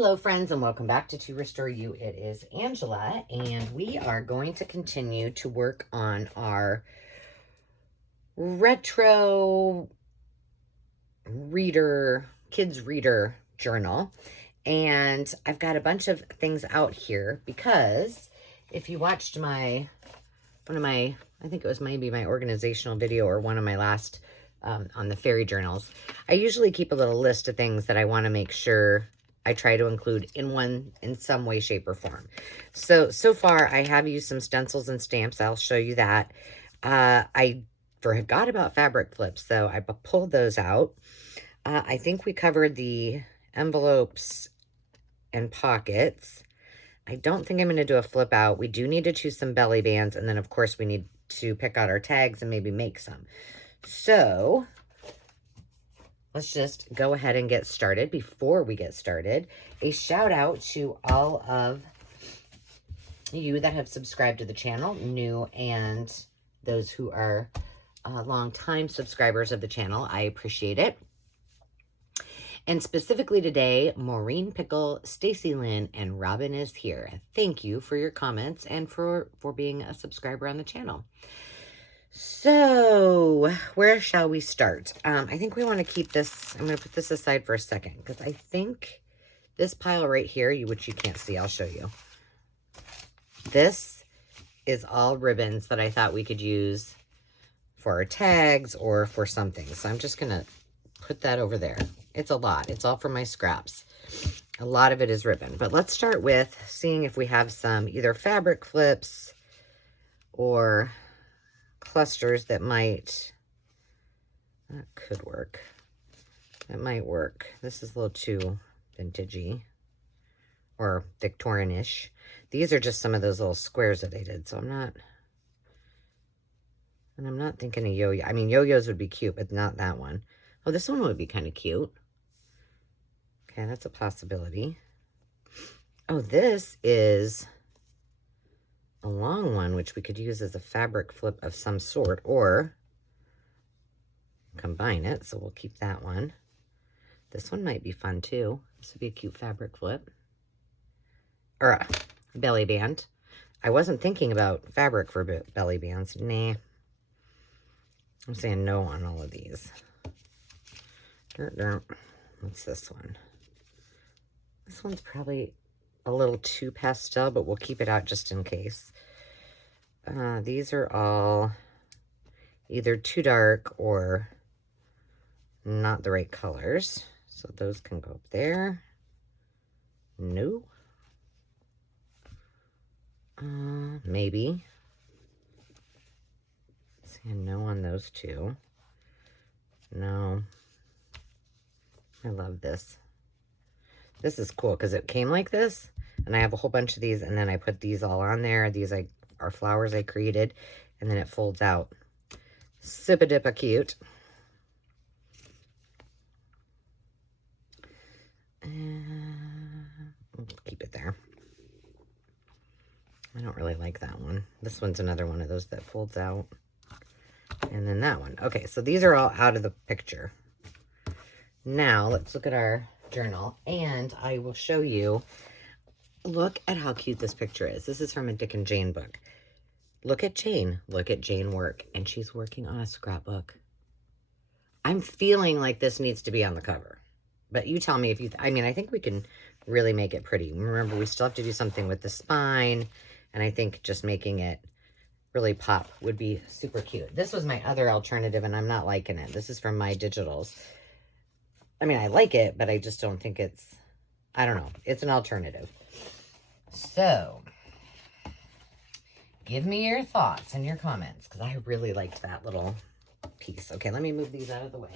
Hello friends and welcome back to Restore You. It is Angela and we are going to continue to work on our retro kids reader journal. And I've got a bunch of things out here because if you watched I think it was maybe my organizational video or one of my last on the fairy journals, I usually keep a little list of things that I want to make sure I try to include in some way, shape, or form. So far I have used some stencils and stamps. I'll show you that. I forgot about fabric flips, so I pulled those out. I think we covered the envelopes and pockets. I don't think I'm going to do a flip out. We do need to choose some belly bands, and then of course we need to pick out our tags and maybe make some. So let's just go ahead and get started. Before we get started, a shout out to all of you that have subscribed to the channel, new and those who are long-time subscribers of the channel. I appreciate it. And specifically today, Maureen Pickle, Stacy Lynn, and Robin is here. Thank you for your comments and for being a subscriber on the channel. So, where shall we start? I think we want to keep this, I'm going to put this aside for a second, because I think this pile right here, which you can't see, I'll show you. This is all ribbons that I thought we could use for our tags or for something. So I'm just going to put that over there. It's a lot. It's all for my scraps. A lot of it is ribbon. But let's start with seeing if we have some either fabric flips or clusters that could work. That might work. This is a little too vintagey or Victorian-ish. These are just some of those little squares that I did, so I'm not thinking of yo-yo. I mean, yo-yos would be cute, but not that one. Oh, this one would be kind of cute. Okay, that's a possibility. Oh, this is a long one, which we could use as a fabric flip of some sort, or combine it, so we'll keep that one. This one might be fun too. This would be a cute fabric flip. Or a belly band. I wasn't thinking about fabric for belly bands. Nah. I'm saying no on all of these. What's this one? This one's probably a little too pastel, but we'll keep it out just in case. These are all either too dark or not the right colors. So those can go up there. No. Maybe. Saying no on those two. No. I love this. This is cool because it came like this, and I have a whole bunch of these, and then I put these all on there. These are flowers I created, and then it folds out. Super-duper cute. Let's keep it there. I don't really like that one. This one's another one of those that folds out. And then that one. Okay, so these are all out of the picture. Now, let's look at our journal, and I will show you. Look at how cute this picture is. This is from a Dick and Jane book. Look at Jane. Look at Jane work, and she's working on a scrapbook. I'm feeling like this needs to be on the cover, but you tell me if you, I mean, I think we can really make it pretty. Remember, we still have to do something with the spine, and I think just making it really pop would be super cute. This was my other alternative, and I'm not liking it. This is from My Digitals. I mean, I like it, but I just don't think it's, I don't know. It's an alternative. So, give me your thoughts and your comments, because I really liked that little piece. Okay, let me move these out of the way.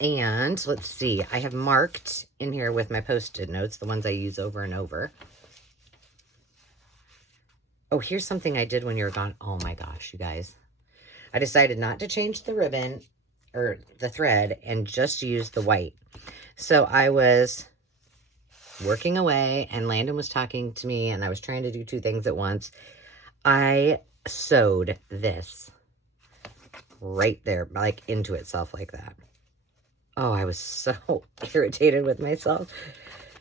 And let's see. I have marked in here with my Post-it notes, the ones I use over and over. Oh, here's something I did when you were gone. Oh my gosh, you guys. I decided not to change the ribbon or the thread and just use the white. So I was working away and Landon was talking to me and I was trying to do two things at once. I sewed this right there, like into itself like that. Oh, I was so irritated with myself.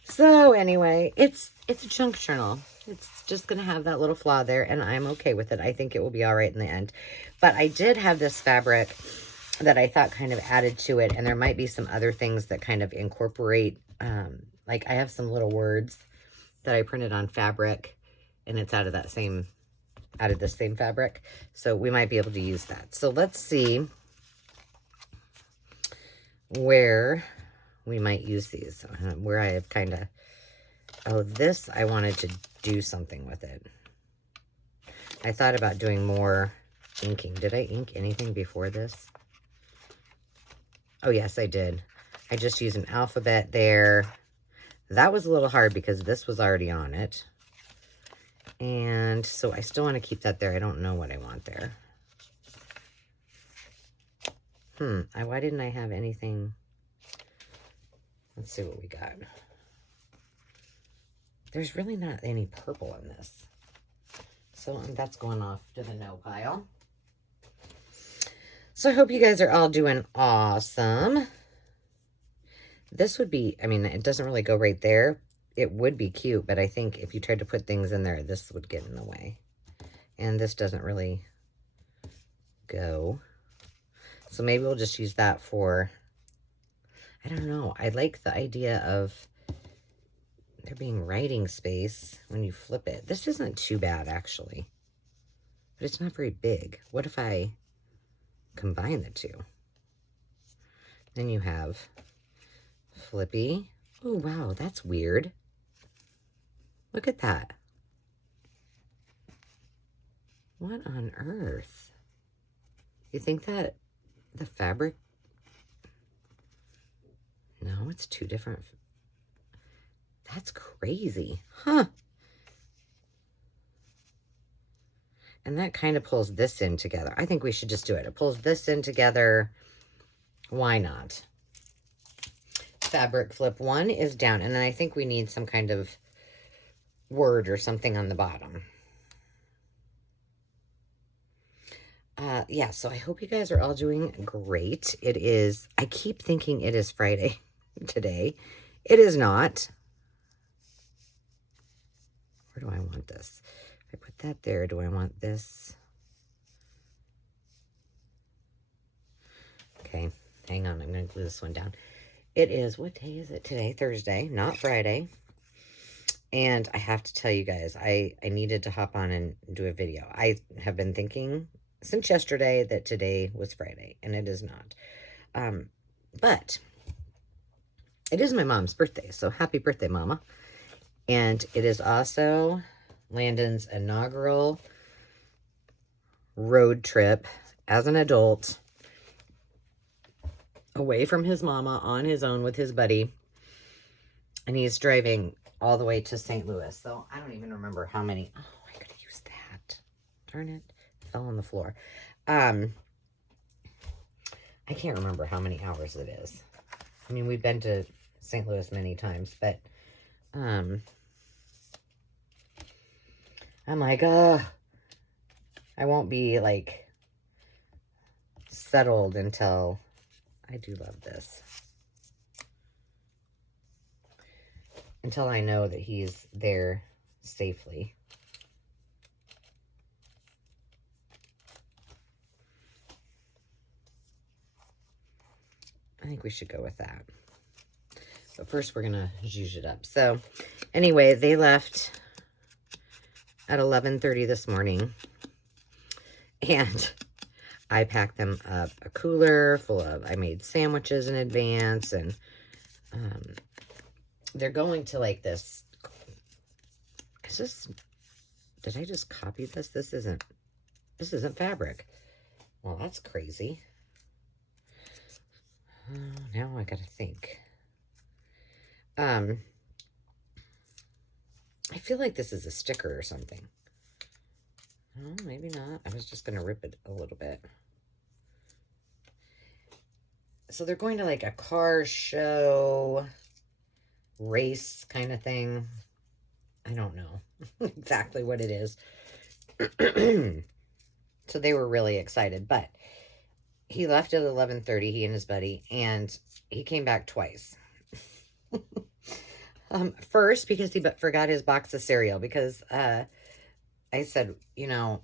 So anyway, it's a junk journal. It's just going to have that little flaw there, and I'm okay with it. I think it will be all right in the end. But I did have this fabric that I thought kind of added to it, and there might be some other things that kind of incorporate, like I have some little words that I printed on fabric, and it's out of the same fabric. So we might be able to use that. So let's see where we might use these, where I have kind of, oh, this, I wanted to do something with it. I thought about doing more inking. Did I ink anything before this? Oh, yes, I did. I just used an alphabet there. That was a little hard because this was already on it. And so I still want to keep that there. I don't know what I want there. Why didn't I have anything? Let's see what we got. There's really not any purple in this. So that's going off to the no pile. So I hope you guys are all doing awesome. This would be, I mean, it doesn't really go right there. It would be cute, but I think if you tried to put things in there, this would get in the way. And this doesn't really go. So maybe we'll just use that for, I don't know. I like the idea of there being writing space when you flip it. This isn't too bad, actually. But it's not very big. What if I combine the two? Then you have flippy. Oh, wow, that's weird. Look at that. What on earth? You think that the fabric? No, it's two different. That's crazy. Huh. And that kind of pulls this in together. I think we should just do it. It pulls this in together. Why not? Fabric flip 1 is down. And then I think we need some kind of word or something on the bottom. Yeah, so I hope you guys are all doing great. It is, I keep thinking it is Friday today. It is not. Where do I want this? If I put that there, do I want this? Okay, hang on. I'm going to glue this one down. It is, what day is it today? Thursday, not Friday. And I have to tell you guys, I needed to hop on and do a video. I have been thinking since yesterday that today was Friday, and it is not. But it is my mom's birthday, so happy birthday, Mama. And it is also Landon's inaugural road trip as an adult away from his mama on his own with his buddy. And he's driving all the way to St. Louis. So I don't even remember how many. Oh, I could have used that. Darn it. Fell on the floor. I can't remember how many hours it is. I mean, we've been to St. Louis many times, but I'm like, I won't be like settled until, I do love this, until I know that he's there safely. I think we should go with that. But first we're going to zhuzh it up. So anyway, they left at 11:30 this morning. And I packed them up a cooler full of, I made sandwiches in advance. And they're going to like this. Is this, did I just copy this? This isn't fabric. Well, that's crazy. Now I gotta think. I feel like this is a sticker or something. Oh, maybe not. I was just gonna rip it a little bit. So they're going to like a car show race kind of thing. I don't know exactly what it is. So they were really excited, but he left at 11:30, he and his buddy, and he came back twice. First, because he forgot his box of cereal, because I said, you know,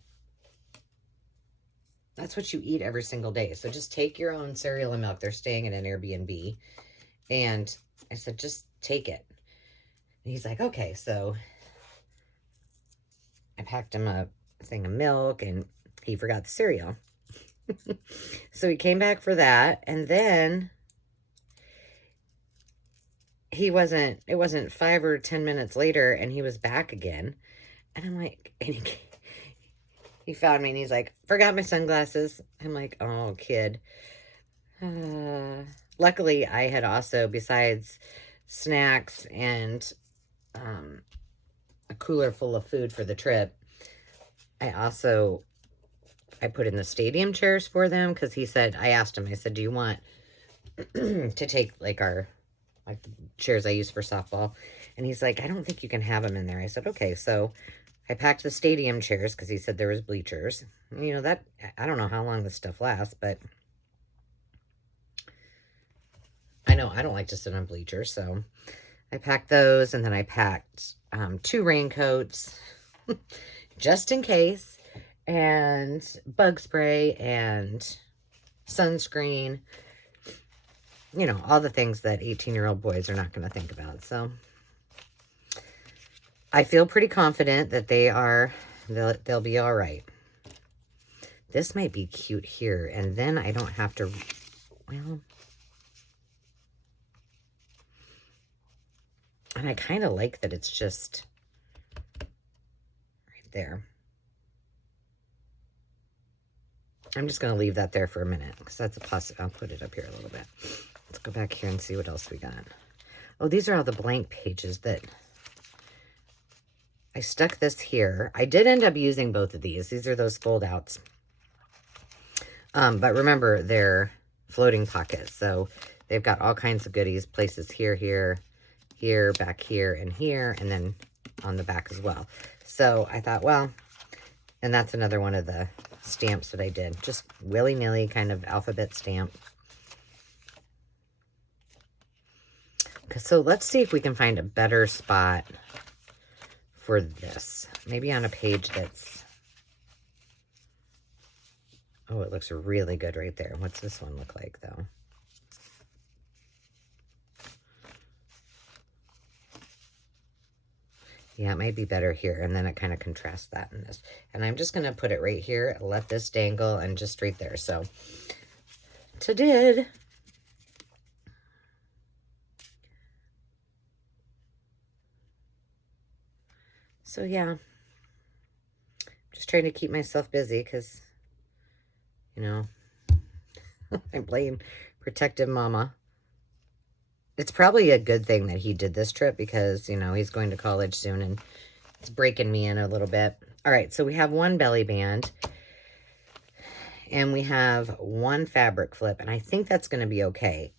that's what you eat every single day. So just take your own cereal and milk. They're staying in an Airbnb. And I said, just take it. And he's like, okay. So I packed him a thing of milk, and he forgot the cereal. So he came back for that. And then it wasn't 5 or 10 minutes later, and he was back again. And I'm like, and he found me, and he's like, forgot my sunglasses. I'm like, oh, kid. Luckily, I had also, besides snacks and a cooler full of food for the trip, I put in the stadium chairs for them, because he said, I asked him, I said, do you want to take like the chairs I use for softball? And he's like, I don't think you can have them in there. I said, okay. So I packed the stadium chairs, because he said there was bleachers. You know, that, I don't know how long this stuff lasts, but I know I don't like to sit on bleachers. So I packed those, and then I packed 2 raincoats just in case, and bug spray and sunscreen. You know, all the things that 18-year-old boys are not going to think about. So I feel pretty confident that they'll be all right. This might be cute here, and then I don't have to, well, and I kind of like that it's just right there. I'm just going to leave that there for a minute, because that's a possibility. I'll put it up here a little bit. Let's go back here and see what else we got. Oh, these are all the blank pages that I stuck this here. I did end up using both of these. These are those fold outs. But remember, they're floating pockets. So they've got all kinds of goodies, places here, back here, and then on the back as well. So I thought, well, and that's another one of the stamps that I did. Just willy-nilly kind of alphabet stamp. So let's see if we can find a better spot for this. Maybe on a page that's... Oh, it looks really good right there. What's this one look like, though? Yeah, it might be better here, and then it kind of contrasts that in this. And I'm just going to put it right here, let this dangle, and just right there. So, ta-did. So, yeah. Just trying to keep myself busy, because, you know, I'm playing protective mama. It's probably a good thing that he did this trip, because, you know, he's going to college soon, and it's breaking me in a little bit. All right, so we have one belly band, and we have one fabric flip, and I think that's going to be okay.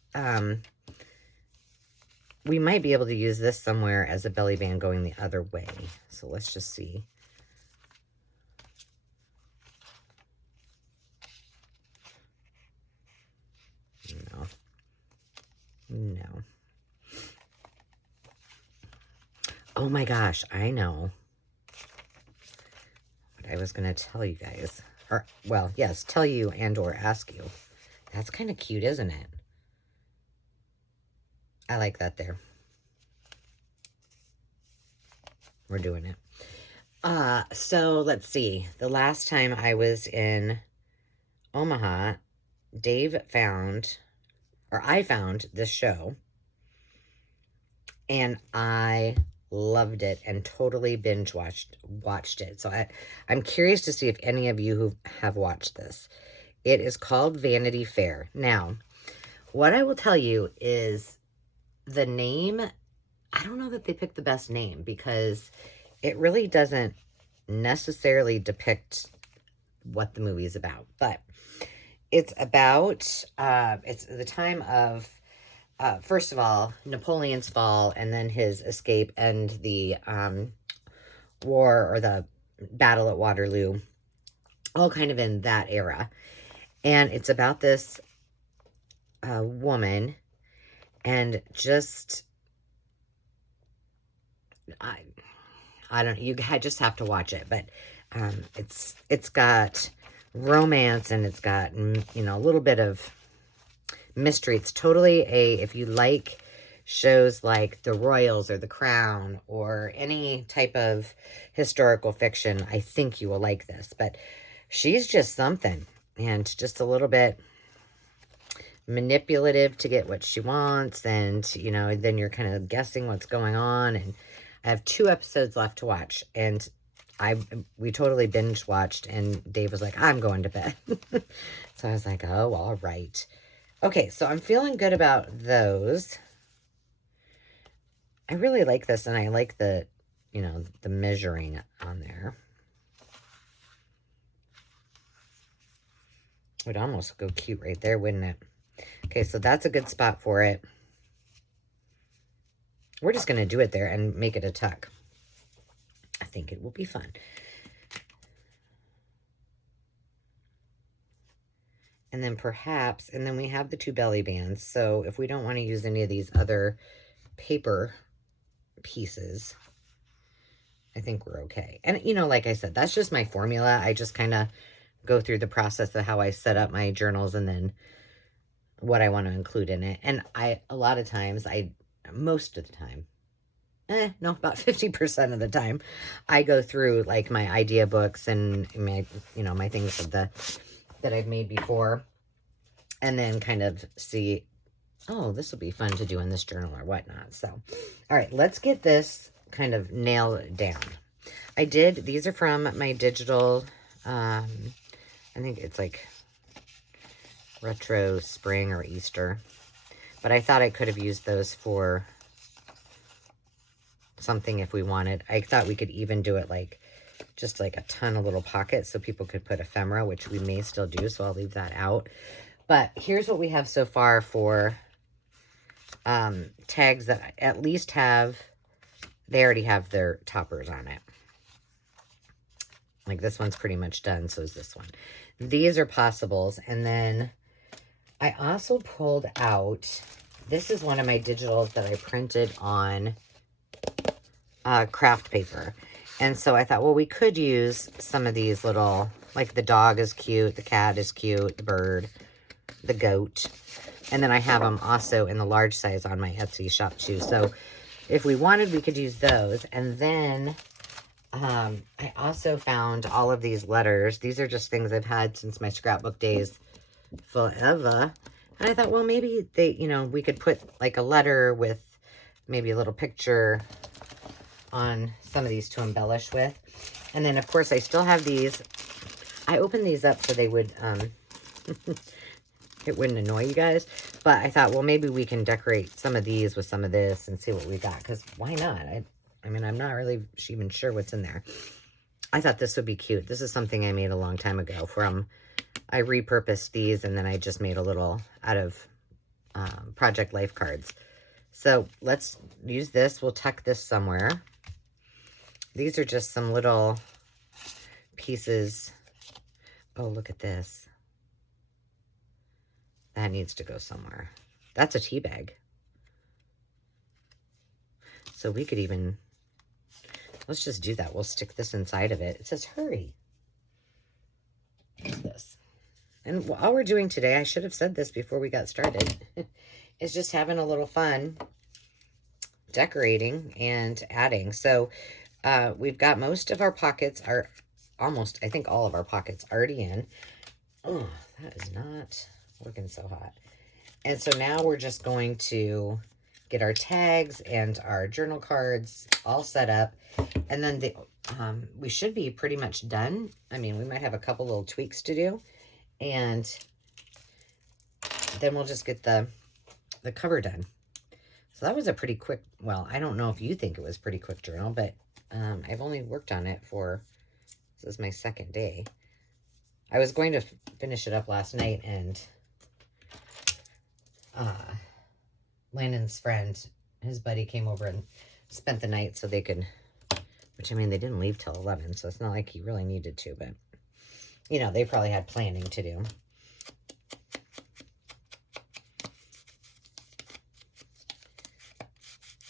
We might be able to use this somewhere as a belly band going the other way. So let's just see. No. Oh my gosh, I know what I was going to tell you guys. Or, well, yes, tell you and or ask you. That's kind of cute, isn't it? I like that there. We're doing it. So let's see. The last time I was in Omaha, I found this show, and I loved it and totally binge watched it. So I'm curious to see if any of you who have watched this. It is called Vanity Fair. Now, what I will tell you is the name, I don't know that they picked the best name, because it really doesn't necessarily depict what the movie is about. But it's about, it's the time of, first of all, Napoleon's fall, and then his escape, and the war, or the battle at Waterloo, all kind of in that era. And it's about this woman, and just, I don't, you just have to watch it, but it's got romance, and it's got, you know, a little bit of mystery. It's totally if you like shows like The Royals or The Crown or any type of historical fiction, I think you will like this. But she's just something, and just a little bit manipulative to get what she wants, and, you know, then you're kind of guessing what's going on. And I have 2 episodes left to watch, and we totally binge watched, and Dave was like, I'm going to bed. So I was like, oh, all right. Okay, so I'm feeling good about those. I really like this, and I like the, you know, the measuring on there. It would almost go cute right there, wouldn't it? Okay, so that's a good spot for it. We're just going to do it there and make it a tuck. I think it will be fun. And then perhaps, and then we have the 2 belly bands. So if we don't want to use any of these other paper pieces, I think we're okay. And, you know, like I said, that's just my formula. I just kind of go through the process of how I set up my journals, and then what I want to include in it. And a lot of times, most of the time, no, about 50% of the time, I go through like my idea books and my, you know, my things that I've made before, and then kind of see, oh, this will be fun to do in this journal or whatnot. So, all right, let's get this kind of nailed down. These are from my digital, I think it's like retro spring or Easter, but I thought I could have used those for something if we wanted. I thought we could even do it like just like a ton of little pockets so people could put ephemera, which we may still do, so I'll leave that out. But here's what we have so far for tags that at least they already have their toppers on it. Like this one's pretty much done, so is this one. These are possibles. And then I also pulled out, this is one of my digitals that I printed on craft paper. And so I thought, well, we could use some of these little, like the dog is cute, the cat is cute, the bird, the goat. And then I have them also in the large size on my Etsy shop too. So if we wanted, we could use those. And then I also found all of these letters. These are just things I've had since my scrapbook days forever. And I thought, well, maybe we could put like a letter with maybe a little picture on some of these to embellish with. And then, of course, I still have these. I opened these up so they would, it wouldn't annoy you guys. But I thought, well, maybe we can decorate some of these with some of this and see what we got. Because why not? I mean, I'm not really even sure what's in there. I thought this would be cute. This is something I made a long time ago I repurposed these, and then I just made a little out of Project Life cards. So let's use this. We'll tuck this somewhere. These are just some little pieces. Oh, look at this. That needs to go somewhere. That's a tea bag. So we could even, let's just do that. We'll stick this inside of it. It says, hurry. What's this? And all we're doing today, I should have said this before we got started, is just having a little fun decorating and adding. So we've got most of our pockets are almost, I think all of our pockets already in. Oh, that is not looking so hot. And so now we're just going to get our tags and our journal cards all set up. And then we should be pretty much done. I mean, we might have a couple little tweaks to do. And then we'll just get the cover done. So that was a pretty quick, well, I don't know if you think it was pretty quick journal, but I've only worked on it this is my second day. I was going to finish it up last night, and Landon's friend, his buddy, came over and spent the night so they could, which, I mean, they didn't leave till 11, so it's not like he really needed to, but, you know, they probably had planning to do.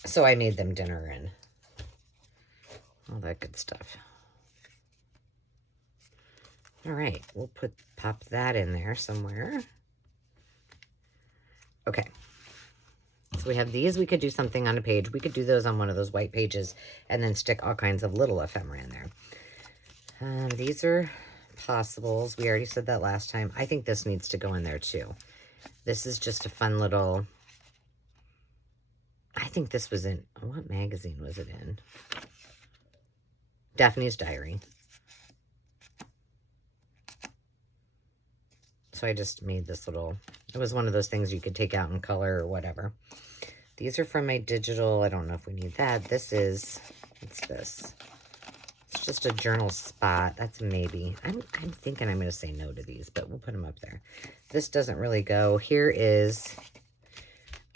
So I made them dinner and all that good stuff. All right, we'll pop that in there somewhere. Okay. So we have these. We could do something on a page. We could do those on one of those white pages and then stick all kinds of little ephemera in there. These are possibles. We already said that last time. I think this needs to go in there too. This is just a fun little... I think this was in... What magazine was it in? Daphne's Diary. So I just made this little... It was one of those things you could take out in color or whatever. These are from my digital. I don't know if we need that. This is... What's this? It's just a journal spot. That's a maybe. I'm thinking I'm going to say no to these, but we'll put them up there. This doesn't really go. Here is...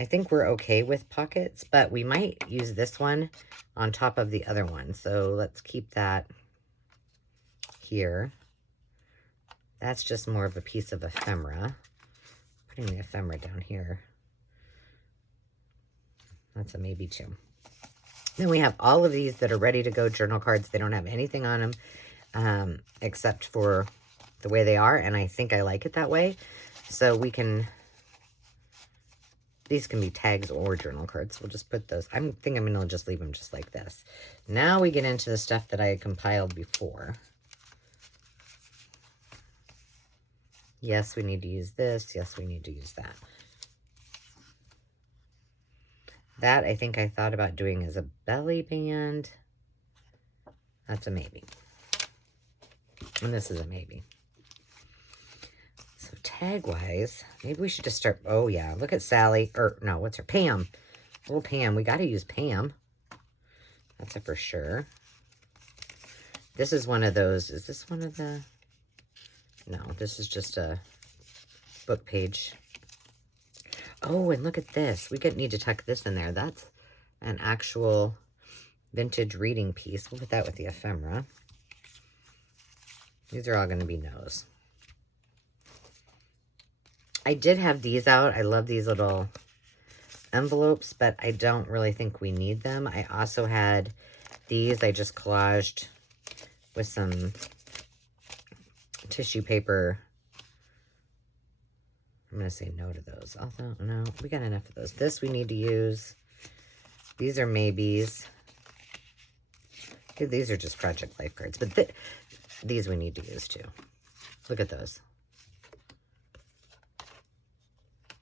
I think we're okay with pockets, but we might use this one on top of the other one. So let's keep that here. That's just more of a piece of ephemera. Putting the ephemera down here. That's a maybe too. Then we have all of these that are ready to go journal cards. They don't have anything on them except for the way they are, and I think I like it that way. So we can... These can be tags or journal cards. We'll just put those. I think I'm going to just leave them just like this. Now we get into the stuff that I had compiled before. Yes, we need to use this. Yes, we need to use that. That I think I thought about doing as a belly band. That's a maybe. And this is a maybe. So tag-wise, maybe we should just start... Oh, yeah. Look at Sally. Or, no, what's her? Pam. Little Pam. We got to use Pam. That's a for sure. This is one of those... Is this one of the... No, this is just a book page. Oh, and look at this. We need to tuck this in there. That's an actual vintage reading piece. We'll put that with the ephemera. These are all going to be no's. I did have these out. I love these little envelopes, but I don't really think we need them. I also had these. I just collaged with some tissue paper. I'm going to say no to those. Although, no, we got enough of those. This we need to use. These are maybes. These are just Project Life cards, but these we need to use too. Look at those.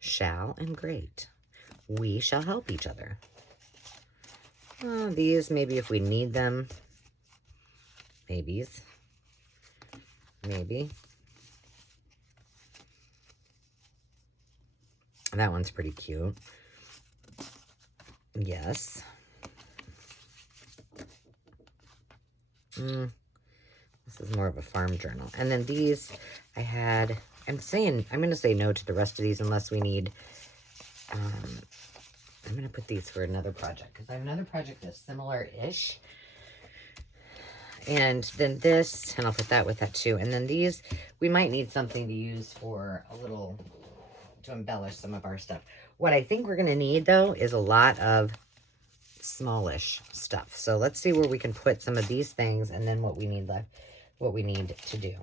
Shall and great. We shall help each other. Oh, these, maybe if we need them. Maybes. Maybe. That one's pretty cute. Yes. This is more of a farm journal. And then these I had... I'm going to say no to the rest of these unless we need... I'm going to put these for another project because I have another project that's similar-ish. And then this, and I'll put that with that too. And then these, we might need something to use for a little... to embellish some of our stuff. What I think we're going to need, though, is a lot of smallish stuff. So let's see where we can put some of these things and then what we need left, what we need to do.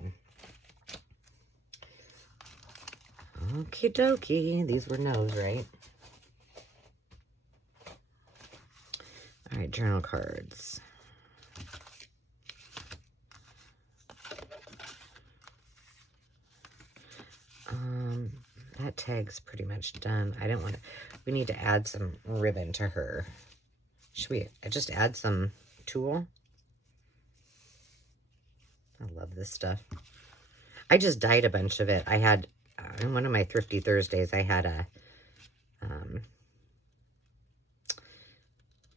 Okie dokie. These were no's, right? All right, journal cards. That tag's pretty much done. I don't want to... We need to add some ribbon to her. Should we just add some tulle? I love this stuff. I just dyed a bunch of it. I had... in one of my Thrifty Thursdays, I had a...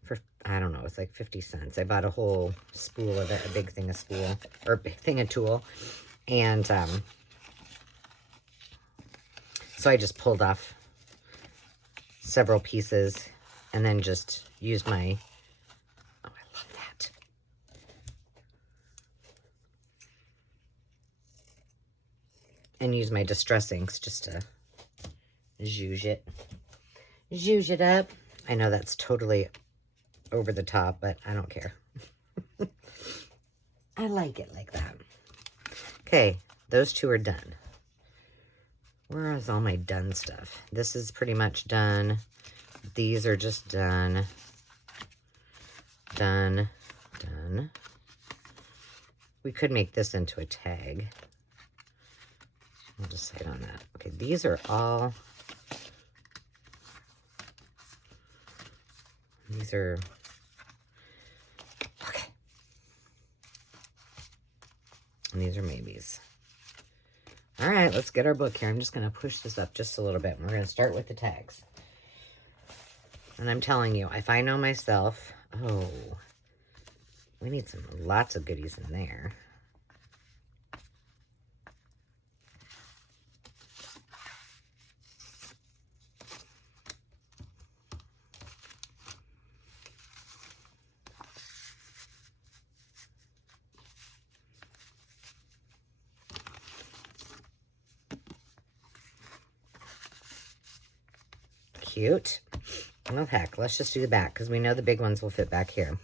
for, I don't know, it's like 50 cents. I bought a whole spool of it, a big thing of spool, or a big thing of tulle. And, so I just pulled off several pieces and then just used my... Oh, I love that. And use my Distress inks just to zhuzh it. Zhuzh it up. I know that's totally over the top, but I don't care. I like it like that. Okay, those two are done. Where is all my done stuff? This is pretty much done. These are just done. Done. Done. We could make this into a tag. I'll decide on that. Okay, these are all... These are... Okay. And these are maybes. All right, let's get our book here. I'm just going to push this up just a little bit. We're going to start with the tags. And I'm telling you, if I know myself... Oh, we need lots of goodies in there. Cute. Oh, heck, let's just do the back because we know the big ones will fit back here.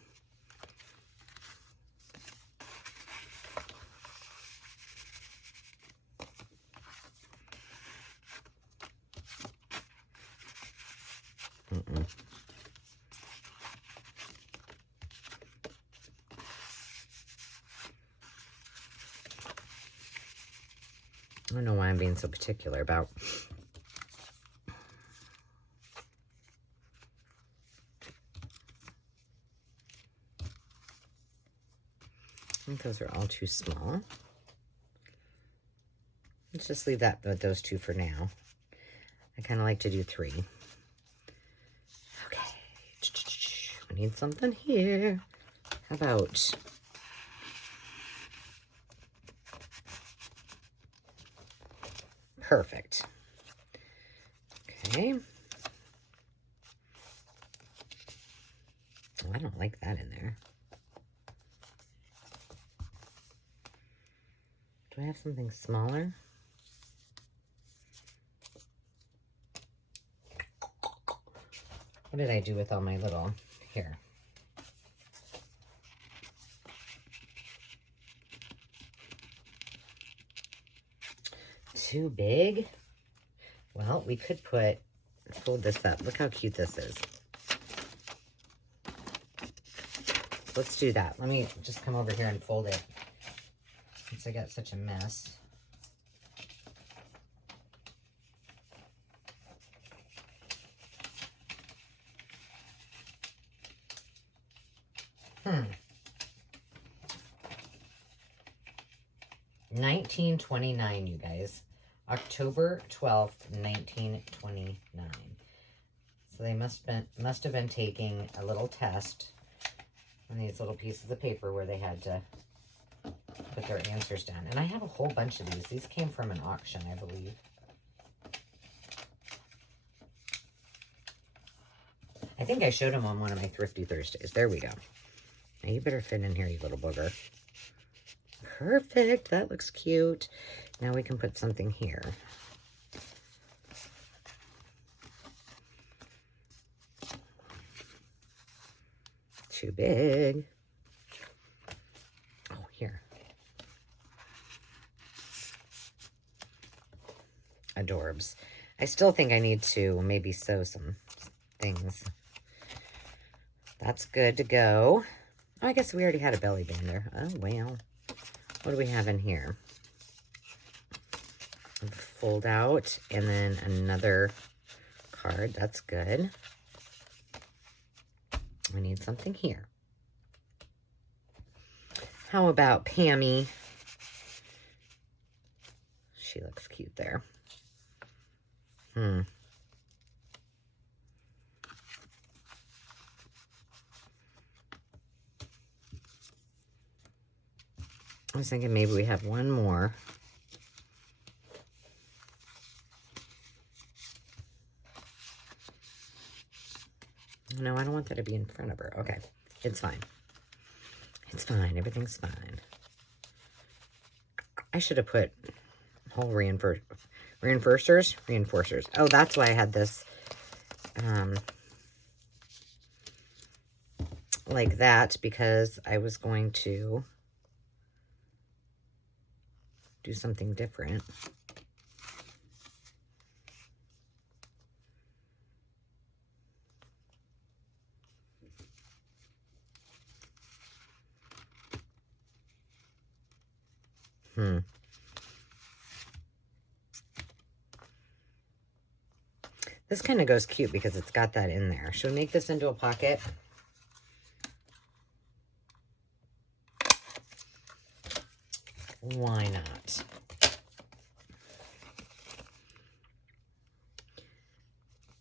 I don't know why I'm being so particular about... I think those are all too small. Let's just leave that with those two for now. I kind of like to do 3. Okay. We need something here. How about... Perfect. Okay. Oh, I don't like that in there. Do I have something smaller? What did I do with all my little... Here. Too big? Well, we could fold this up. Look how cute this is. Let's do that. Let me just come over here and fold it since I got such a mess. Hmm. 1929, you guys. October 12th, 1929. So they must have been taking a little test on these little pieces of paper where they had to put their answers down. And I have a whole bunch of these. These came from an auction, I believe. I think I showed them on one of my Thrifty Thursdays. There we go. Now you better fit in here, you little booger. Perfect. That looks cute. Now we can put something here. Too big. Oh, here. Adorbs. I still think I need to maybe sew some things. That's good to go. Oh, I guess we already had a belly band there. Oh, well. What do we have in here? Fold out and then another card. That's good. We need something here. How about Pammy? She looks cute there. I was thinking maybe we have one more. No, I don't want that to be in front of her. Okay, it's fine. It's fine. Everything's fine. I should have put whole reinforcers. Oh, that's why I had this like that because I was going to do something different. This kind of goes cute because it's got that in there. Should we make this into a pocket? Why not?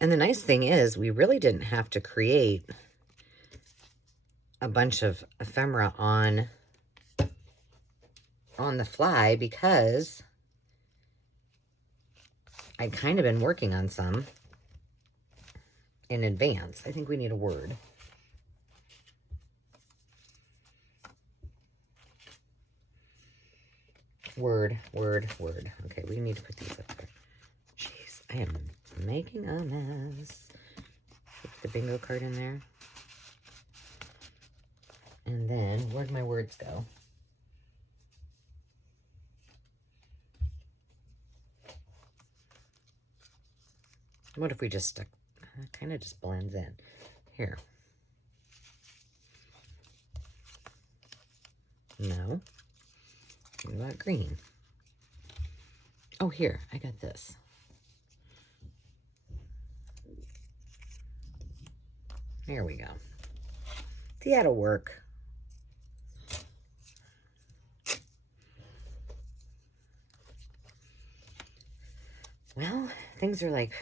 And the nice thing is we really didn't have to create a bunch of ephemera on the fly because I'd kind of been working on some in advance. I think we need a word. Word. Okay, we need to put these up there. Jeez, I am making a mess. Put the bingo card in there. And then, where'd my words go? What if we just stuck? It kind of just blends in. Here. No. What about green? Oh, here. I got this. There we go. See, that'll work. Well, things are like...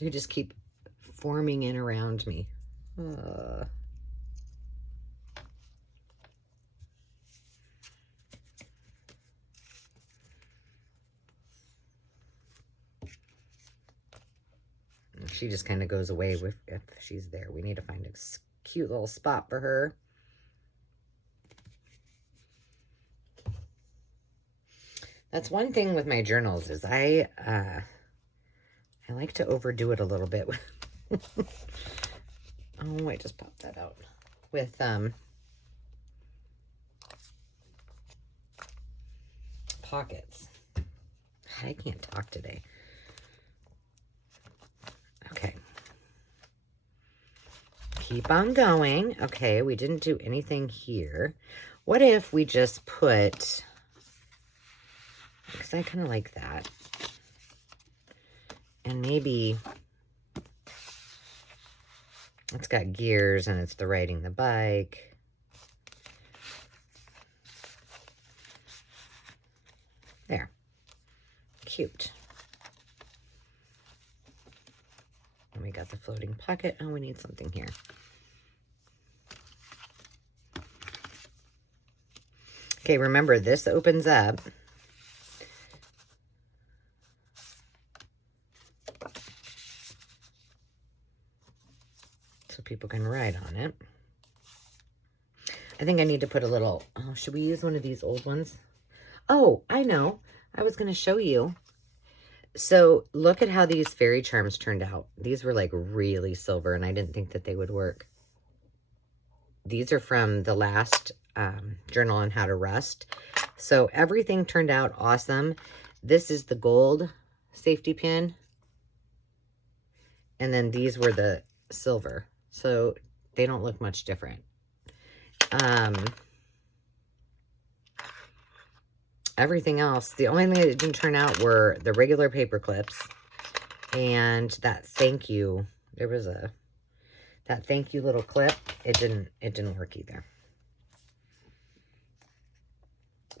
They just keep forming in around me. She just kind of goes away if she's there. We need to find a cute little spot for her. That's one thing with my journals is I like to overdo it a little bit. Oh, I just popped that out. With pockets. I can't talk today. Okay. Keep on going. Okay, we didn't do anything here. What if we just put... Because I kind of like that. And maybe it's got gears and it's the riding the bike. There. Cute. And we got the floating pocket. Oh, we need something here. Okay, remember this opens up. So people can ride on it. I think I need to put a little, oh, should we use one of these old ones? Oh, I know. I was going to show you. So look at how these fairy charms turned out. These were like really silver and I didn't think that they would work. These are from the last journal on how to rust. So everything turned out awesome. This is the gold safety pin. And then these were the silver. So they don't look much different. Everything else, the only thing that didn't turn out were the regular paper clips and that thank you. There was that thank you little clip. It didn't work either.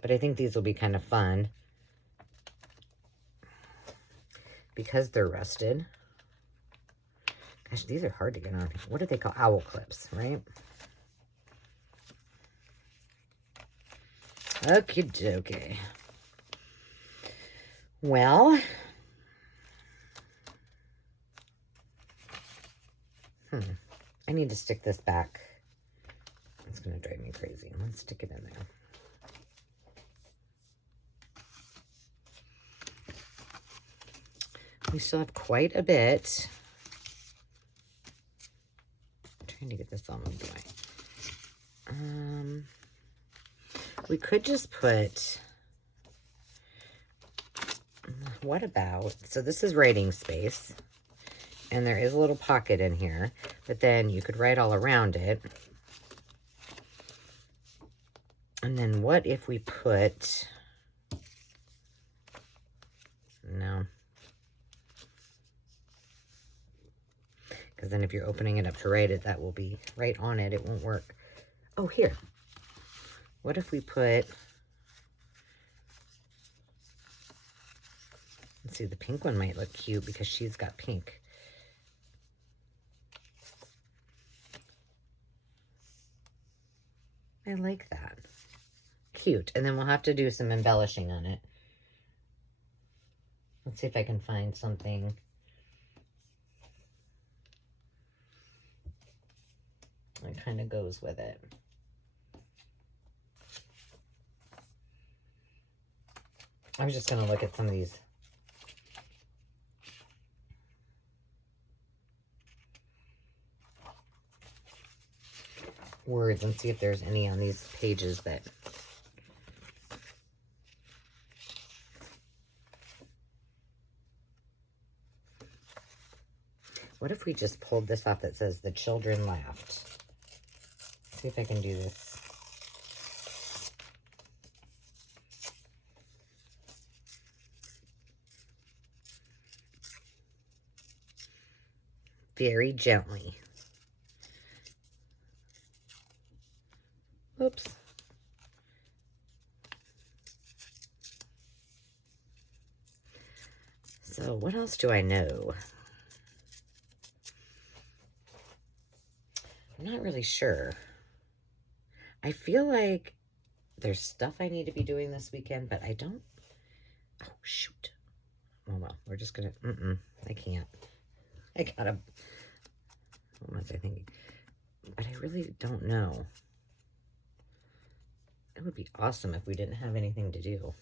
But I think these will be kind of fun because they're rusted. Gosh, these are hard to get on. What do they call owl clips, right? Okie dokie. Well, I need to stick this back. It's going to drive me crazy. Let's stick it in there. We still have quite a bit. I'm trying to get this all moved away. We could just put, what about, so this is writing space, and there is a little pocket in here, but then you could write all around it. And then what if we put, no. Because then if you're opening it up to write it, that will be right on it. It won't work. Oh, here. What if we put, let's see, the pink one might look cute because she's got pink. I like that. Cute. And then we'll have to do some embellishing on it. Let's see if I can find something. That kind of goes with it. I was just going to look at some of these. Words and see if there's any on these pages that what if we just pulled this off that says the children laughed? See if I can do this. Very gently. Oops. So what else do I know? I'm not really sure. I feel like there's stuff I need to be doing this weekend, but I don't. Oh, shoot. Oh, well, we're just going to, I can't. I gotta, what was I thinking? But I really don't know. It would be awesome if we didn't have anything to do.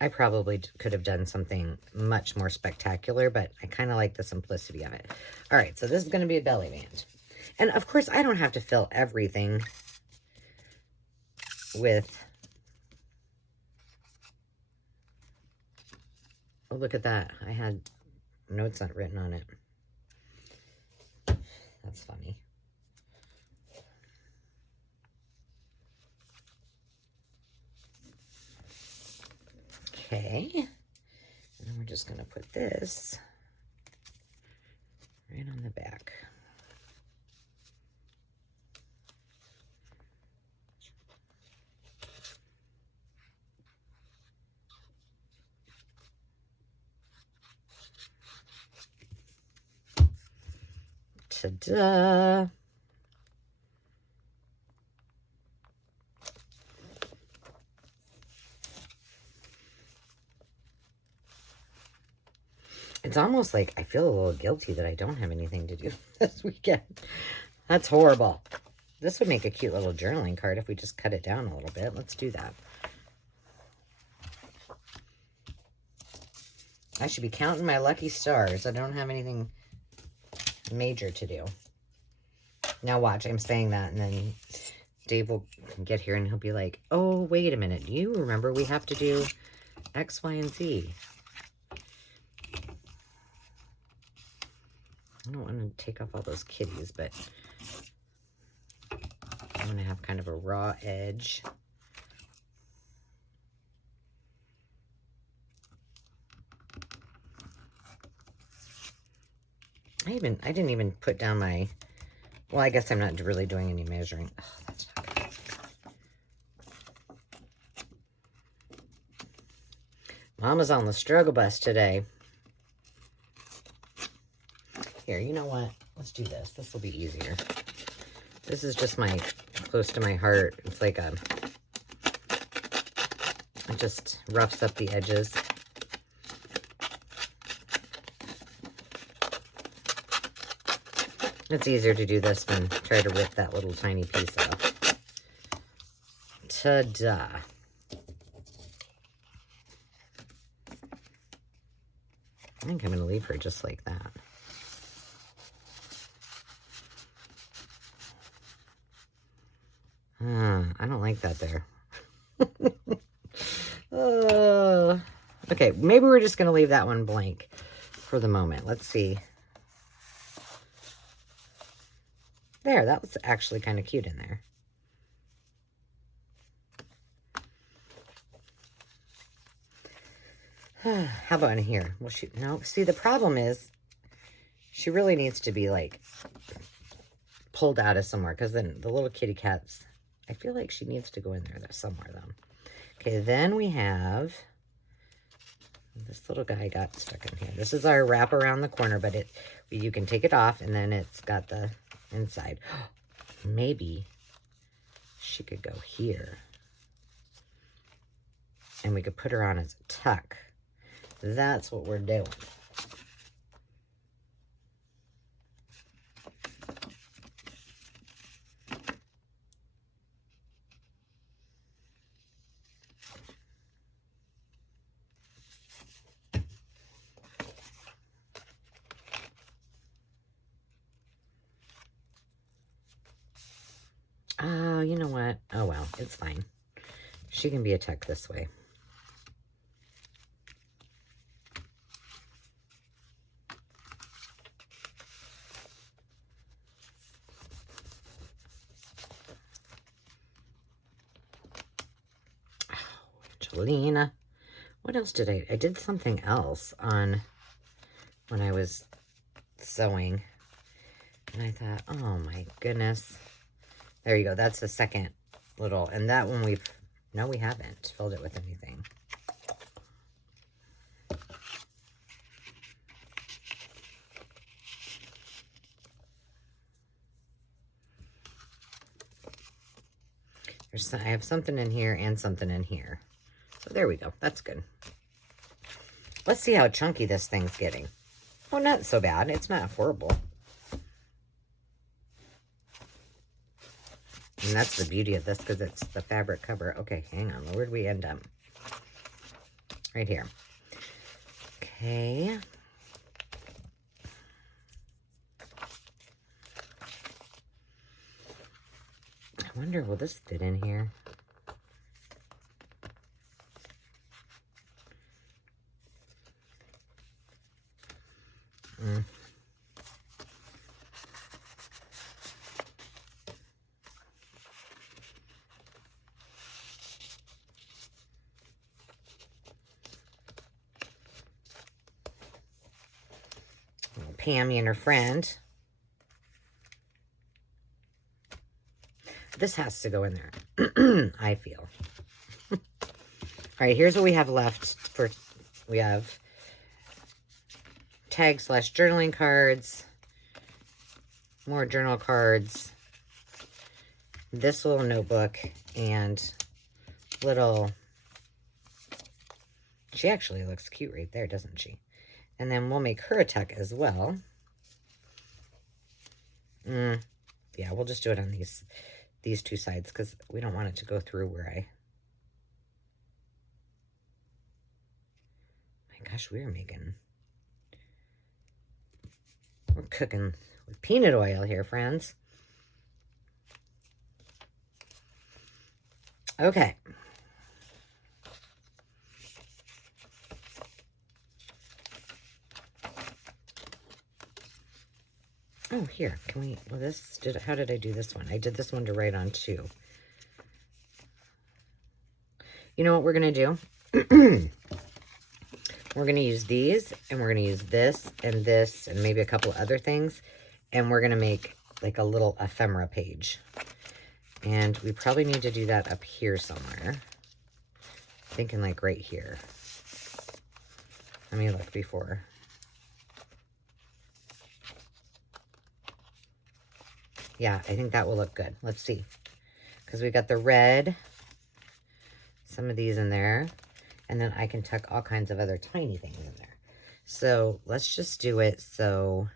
I probably could have done something much more spectacular, but I kind of like the simplicity of it. All right, so this is going to be a belly band. And, of course, I don't have to fill everything with... Oh, look at that. I had notes not written on it. That's funny. Okay. And then we're just going to put this right on the back. Ta-da! It's almost like I feel a little guilty that I don't have anything to do this weekend. That's horrible. This would make a cute little journaling card if we just cut it down a little bit. Let's do that. I should be counting my lucky stars. I don't have anything major to do. Now watch, I'm saying that, and then Dave will get here and he'll be like, oh, wait a minute. Do you remember we have to do X, Y, and Z? I don't want to take off all those kitties, but I'm going to have kind of a raw edge. I didn't even put down my, well, I guess I'm not really doing any measuring. Oh, that's not good. Mama's on the struggle bus today. Here, you know what? Let's do this. This will be easier. This is just my, close to my heart. It's like a, it just roughs up the edges. It's easier to do this than try to rip that little tiny piece off. Ta-da. think I'm going to leave her just like that. I don't like that there. Okay, maybe we're just going to leave that one blank for the moment. Let's see. There, that was actually kind of cute in there. How about in here? Well, no, see, the problem is she really needs to be like pulled out of somewhere, because then the little kitty cats, I feel like she needs to go in there somewhere though. Okay, then we have this little guy got stuck in here. This is our wrap around the corner, but you can take it off and then it's got the inside. Maybe she could go here and we could put her on as a tuck. That's what we're doing. Oh, you know what? Oh, well, it's fine. She can be a tuck this way. Angelina. What else did I did something else on when I was sewing. And I thought, oh my goodness. There you go. That's the second little, and that one no, we haven't filled it with anything. I have something in here and something in here. So there we go. That's good. Let's see how chunky this thing's getting. Oh, not so bad. It's not horrible. And that's the beauty of this, because it's the fabric cover. Okay, hang on. Where'd we end up? Right here. Okay. I wonder, will this fit in here? Pammy and her friend. This has to go in there, I feel. All right, here's what we have left for, we have tag/journaling cards, more journal cards, this little notebook, and little, she actually looks cute right there, doesn't she? And then we'll make her a tuck as well. Yeah, we'll just do it on these two sides, because we don't want it to go through where my gosh, we're cooking with peanut oil here, friends. Okay. Oh, here, can we, well, how did I do this one? I did this one to write on too. You know what we're going to do? We're going to use these, and we're going to use this, and maybe a couple other things. And we're going to make like a little ephemera page. And we probably need to do that up here somewhere. Thinking like right here. Let me look before. Yeah, I think that will look good. Let's see. Because we got the red, some of these in there, and then I can tuck all kinds of other tiny things in there. So let's just do it so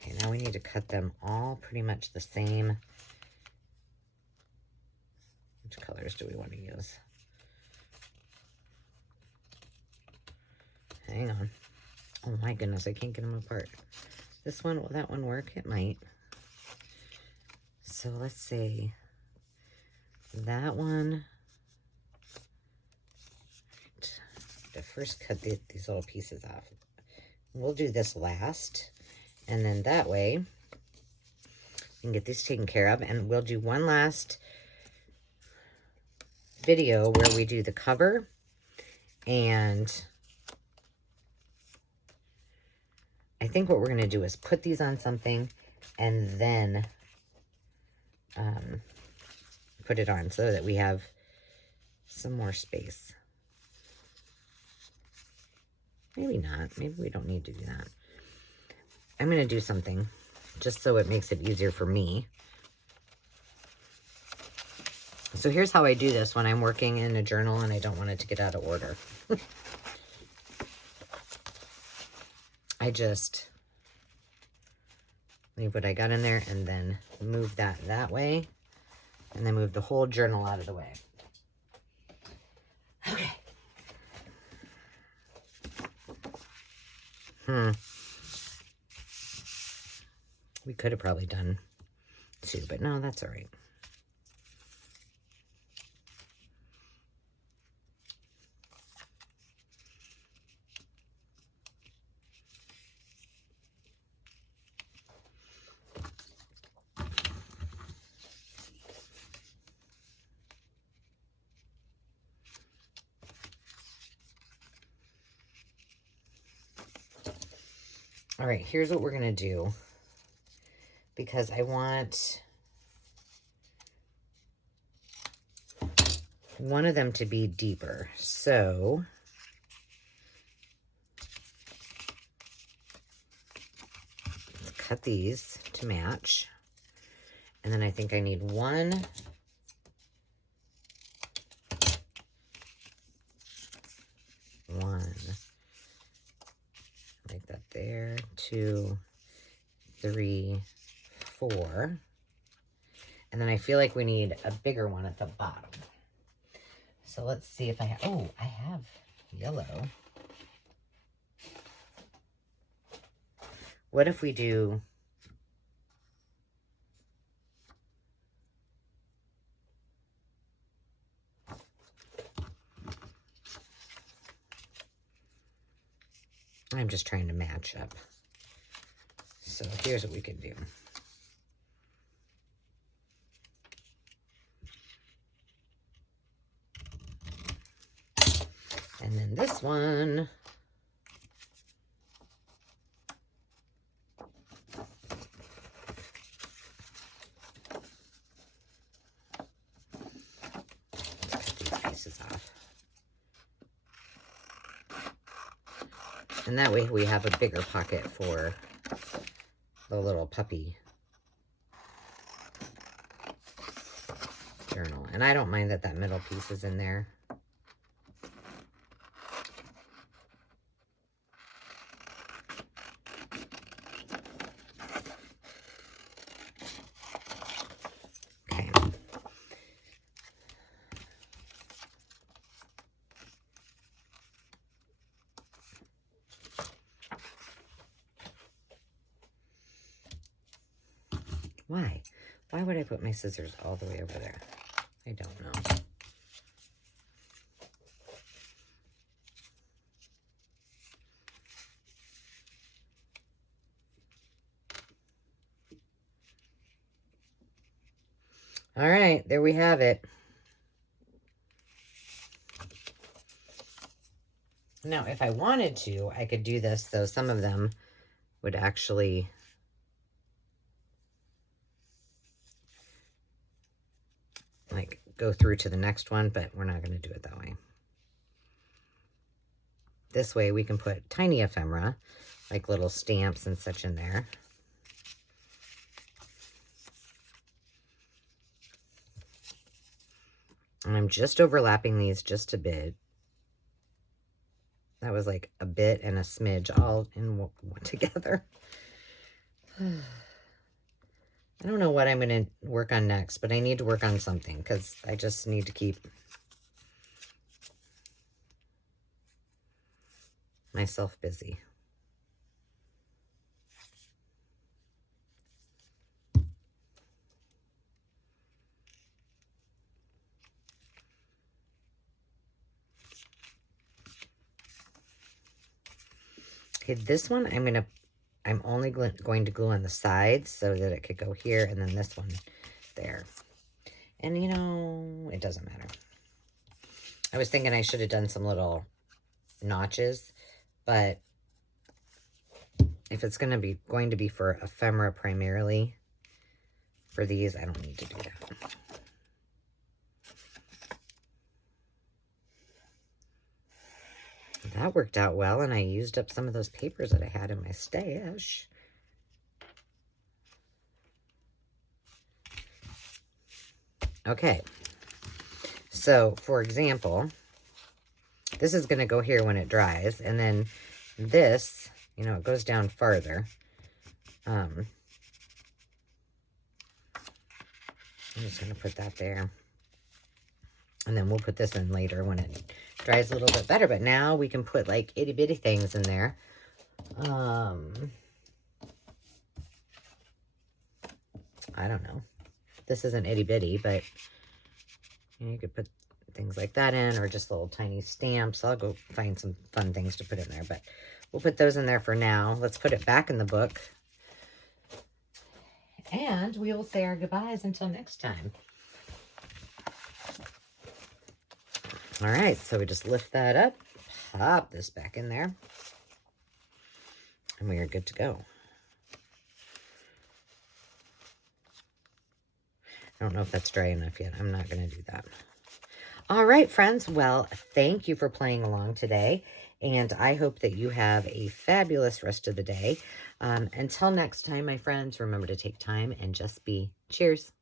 okay, now we need to cut them all pretty much the same. Which color colors do we want to use? Hang on. Oh my goodness, I can't get them apart. This one, will that one work? It might. So let's say that one. To first cut these little pieces off. We'll do this last, and then that way we can get these taken care of, and we'll do one last video where we do the cover, and I think what we're going to do is put these on something and then put it on so that we have some more space. Maybe not. Maybe we don't need to do that. I'm going to do something just so it makes it easier for me. So here's how I do this when I'm working in a journal and I don't want it to get out of order. I just leave what I got in there and then move that way, and then move the whole journal out of the way. Okay. We could have probably done two, but no, that's all right. All right, here's what we're going to do, because I want one of them to be deeper. So let's cut these to match. And then I think I need one like that there, 2, 3, 4. And then I feel like we need a bigger one at the bottom. So let's see if I have, oh, I have yellow. What if we do, I'm just trying to match up. So here's what we could do. And then this one, cut these pieces off. And that way we have a bigger pocket for the little puppy journal. And I don't mind that that middle piece is in there. Okay. Why? Why would I put my scissors all the way over there? I don't know. All right, there we have it. Now, if I wanted to, I could do this, though some of them would actually like go through to the next one, but we're not going to do it that way. This way we can put tiny ephemera, like little stamps and such in there. And I'm just overlapping these just a bit. That was like a bit and a smidge all in one together. I don't know what I'm going to work on next, but I need to work on something because I just need to keep myself busy. Okay, this one I'm only going to glue on the sides so that it could go here, and then this one there. And you know, it doesn't matter. I was thinking I should have done some little notches, but if it's going to be for ephemera primarily, for these, I don't need to do that. That worked out well, and I used up some of those papers that I had in my stash. Okay, so for example, this is going to go here when it dries, and then this, you know, it goes down farther. I'm just going to put that there. And then we'll put this in later when it dries a little bit better. But now we can put like itty bitty things in there. I don't know. This isn't itty bitty, but you could put things like that in, or just little tiny stamps. I'll go find some fun things to put in there, but we'll put those in there for now. Let's put it back in the book. And we will say our goodbyes until next time. All right, so we just lift that up, pop this back in there, and we are good to go. I don't know if that's dry enough yet. I'm not going to do that. All right, friends. Well, thank you for playing along today, and I hope that you have a fabulous rest of the day. Until next time, my friends, remember to take time and just be. Cheers.